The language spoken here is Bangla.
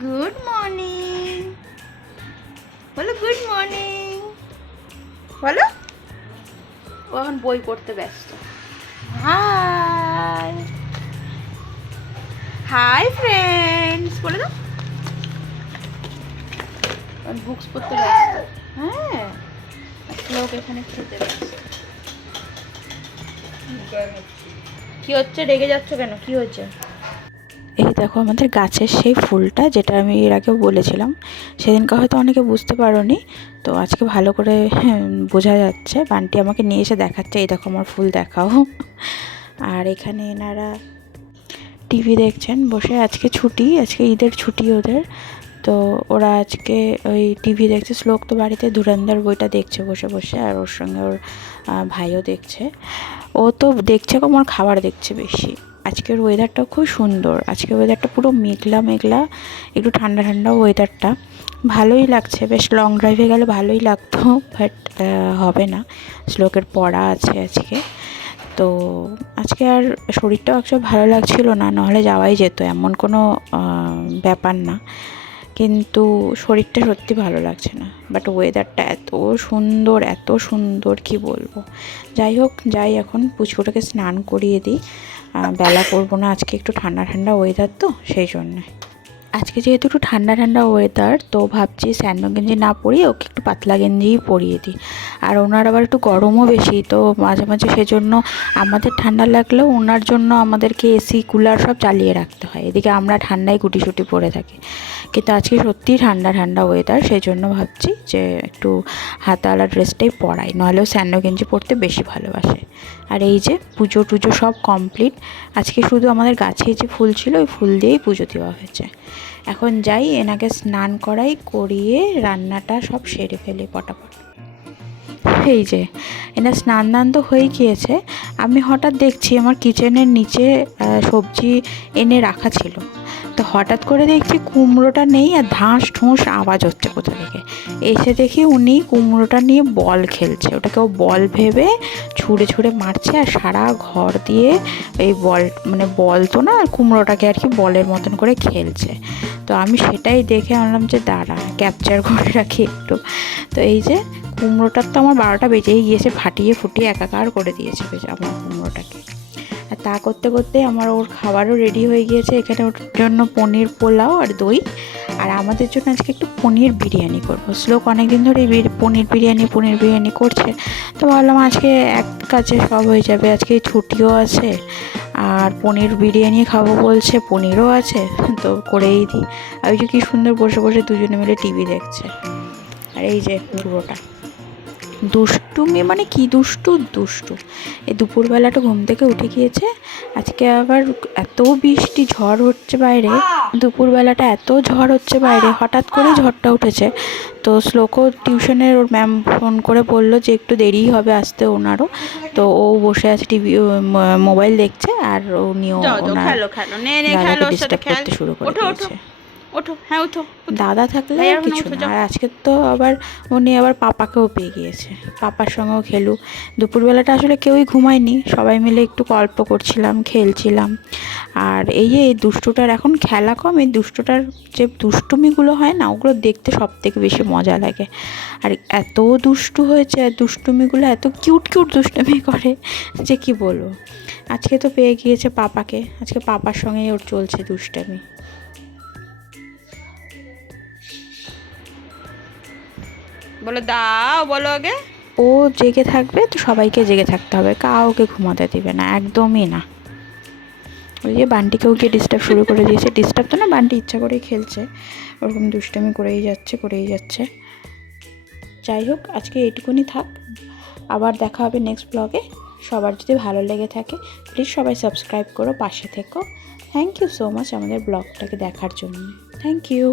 গুড মর্নিং বলো, গুড মর্নিং বলো। ও এখন বই পড়তে ব্যস্ত। হাই হাই ফ্রেন্ডস বলে দাও। বুকস পড়তে ব্যস্ত। হ্যাঁ, লোক এখানে খেতে ব্যস্ত। কি হচ্ছে? রেগে যাচ্ছ কেন? কি হয়েছে? এই দেখো আমাদের গাছের সেই ফুলটা, যেটা আমি এর আগেও বলেছিলাম। সেদিনকে হয়তো অনেকে বুঝতে পারোনি, তো আজকে ভালো করে বোঝা যাচ্ছে। বান্টি আমাকে নিয়ে এসে দেখাচ্ছে, এই দেখো আমার ফুল দেখাও। আর এখানে এনারা টিভি দেখছেন বসে। আজকে ছুটি, আজকে ঈদের ছুটি ওদের। তো ওরা আজকে ওই টিভি দেখছে। শ্লোক তো বাড়িতে ধুরন্ধর বইটা দেখছে বসে বসে, আর ওর সঙ্গে ওর ভাইও দেখছে। ও তো দেখছে কম, ওর খাবার দেখছে বেশি। আজকের ওয়েদারটাও খুব সুন্দর। আজকের ওয়েদারটা পুরো মেঘলা মেঘলা, একটু ঠান্ডা ঠান্ডা ওয়েদারটা, ভালোই লাগছে। বেশ লং ড্রাইভে গেলে ভালোই লাগতো, বাট হবে না, শ্লোকের পড়া আছে আজকে। তো আজকে আর শরীরটাও অ্যাকচুয়ালি ভালো লাগছিল না, নাহলে যাওয়াই যেত, এমন কোনো ব্যাপার না। কিন্তু শরীরটা সত্যি ভালো লাগছে না। বাট ওয়েদারটা এত সুন্দর, এত সুন্দর, কি বলবো। যাই হোক, যাই এখন পুচকুটাকে স্নান করিয়ে দিই। বেলা করবো না আজকে, একটু ঠান্ডা ঠান্ডা ওয়েদার তো, সেই জন্যে। আজকে যেহেতু একটু ঠান্ডা ঠান্ডা ওয়েদার, তো ভাবছি স্যান্ডো গেঞ্জি না পরিয়ে ওকে একটু পাতলা গেঞ্জিই পরিয়ে দিই। আর ওনার আবার একটু গরমও বেশি, তো মাঝে মাঝে সেজন্য আমাদের ঠান্ডা লাগলেও ওনার জন্য আমাদেরকে এসি কুলার সব চালিয়ে রাখতে হয়। এদিকে আমরা ঠান্ডায় গুটিসুটি পরে থাকি। কিন্তু আজকে সত্যিই ঠান্ডা ঠান্ডা ওয়েদার, সেই জন্য ভাবছি যে একটু হাতাওয়ালা ড্রেসটাই পরাই, নাহলেও স্যান্ডো গেঞ্জি পরতে বেশি ভালোবাসে। আর এই যে পুজো টুজো সব কমপ্লিট। আজকে শুধু আমাদের গাছে যে ফুল ছিল, ওই ফুল দিয়েই পুজো দেওয়া হয়েছে। এখন যাই, এনাকে স্নান করাই, করিয়ে রান্নাটা সব সেরে ফেলি পটাপট। এই যে এনার স্নান দান তো হয়ে গিয়েছে। আমি হঠাৎ দেখছি আমার কিচেনের নিচে সবজি এনে রাখা ছিল, তো হঠাৎ করে দেখছি কুমড়োটা নেই, আর ধাঁস ঠুঁস আওয়াজ হচ্ছে কোথা থেকে। এসে দেখি উনি কুমড়োটা নিয়ে বল খেলছে, ওটাকে ও বল ভেবে ছুঁড়ে ছুঁড়ে মারছে, আর সারা ঘর দিয়ে এই বল, মানে বল তো না, কুমড়োটাকে আর কি বলের মতন করে খেলছে। তো আমি সেটাই দেখে আনলাম যে দাঁড়া, ক্যাপচার করে রাখি একটু। তো এই যে কুমড়োটার তো আমার 12টা বেজেই গিয়েছে, ফাটিয়ে ফুটিয়ে একাকার করে দিয়েছে বেশ আমার কুমড়োটাকে। আর তা করতে করতে আমার ওর খাবারও রেডি হয়ে গিয়েছে। এখানে ওর জন্য পনির পোলাও আর দই, আর আমাদের জন্য আজকে একটু পনির বিরিয়ানি করবো। শ্লোক অনেকদিন ধরে পনির বিরিয়ানি করছে, তো ভাবলাম আজকে এক কাজে সব হয়ে যাবে। আজকে ছুটিও আছে, আর পনির বিরিয়ানি খাবো বলছে, পনিরও আছে, তো করেই দিই। আর ওই যে কী সুন্দর বসে বসে দুজনে মিলে টিভি দেখছে। আর এই যে পুরোটা দুষ্টুমি, মানে কি দুষ্টু। এই দুপুরবেলাটা ঘুম থেকে উঠে গিয়েছে। আজকে আবার এত বৃষ্টি, ঝড় হচ্ছে বাইরে, দুপুরবেলাটা এত ঝড় হচ্ছে বাইরে, হঠাৎ করে ঝড়টা উঠেছে। তো শ্লোকও টিউশনের ওর ম্যাম ফোন করে বললো যে একটু দেরিই হবে আসতে ওনারও। তো ও বসে আছে, টিভি মোবাইল দেখছে, আর উনিও ওনার দাদাকে ডিস্টার্ব করতে শুরু করে দিয়েছে। ওঠো, হ্যাঁ ওঠো। দাদা থাকলে আর কিছু না। আর আজকে তো আবার উনি আবার পাপাকেও পেয়ে গিয়েছে, পাপার সঙ্গেও খেলু। দুপুরবেলাটা আসলে কেউই ঘুমায়নি, সবাই মিলে একটু গল্প করছিলাম, খেলছিলাম। আর এই যে এই দুষ্টুটার এখন খেলা কম, এই দুষ্টুটার যে দুষ্টুমিগুলো হয় না, ওগুলো দেখতে সব থেকে বেশি মজা লাগে। আর এত দুষ্টু হয়েছে, আর দুষ্টুমিগুলো এত কিউট দুষ্টুমি করে যে কি বলবো। আজকে তো পেয়ে গিয়েছে পাপাকে, আজকে পাপার সঙ্গেই ওর চলছে দুষ্টামি। বলো দাও, বলো আগে। ও জেগে থাকবে তো সবাইকে জেগে থাকতে হবে, কাউকে ঘুমাতে দিবে না, একদমই না। ওই যে বান্টিকেও গিয়ে ডিস্টার্ব শুরু করে দিয়েছে। ডিস্টার্ব তো না, বান্টি ইচ্ছা করেই খেলছে, ওরকম দুষ্টামি করেই যাচ্ছে। যাই হোক, আজকে এইটুকুনি থাক, আবার দেখা হবে নেক্সট ব্লগে। সবার যদি ভালো লেগে থাকে প্লিজ সবাই সাবস্ক্রাইব করো, পাশে থেকো। থ্যাংক ইউ সো মাচ আমাদের ব্লগটাকে দেখার জন্য। Thank you.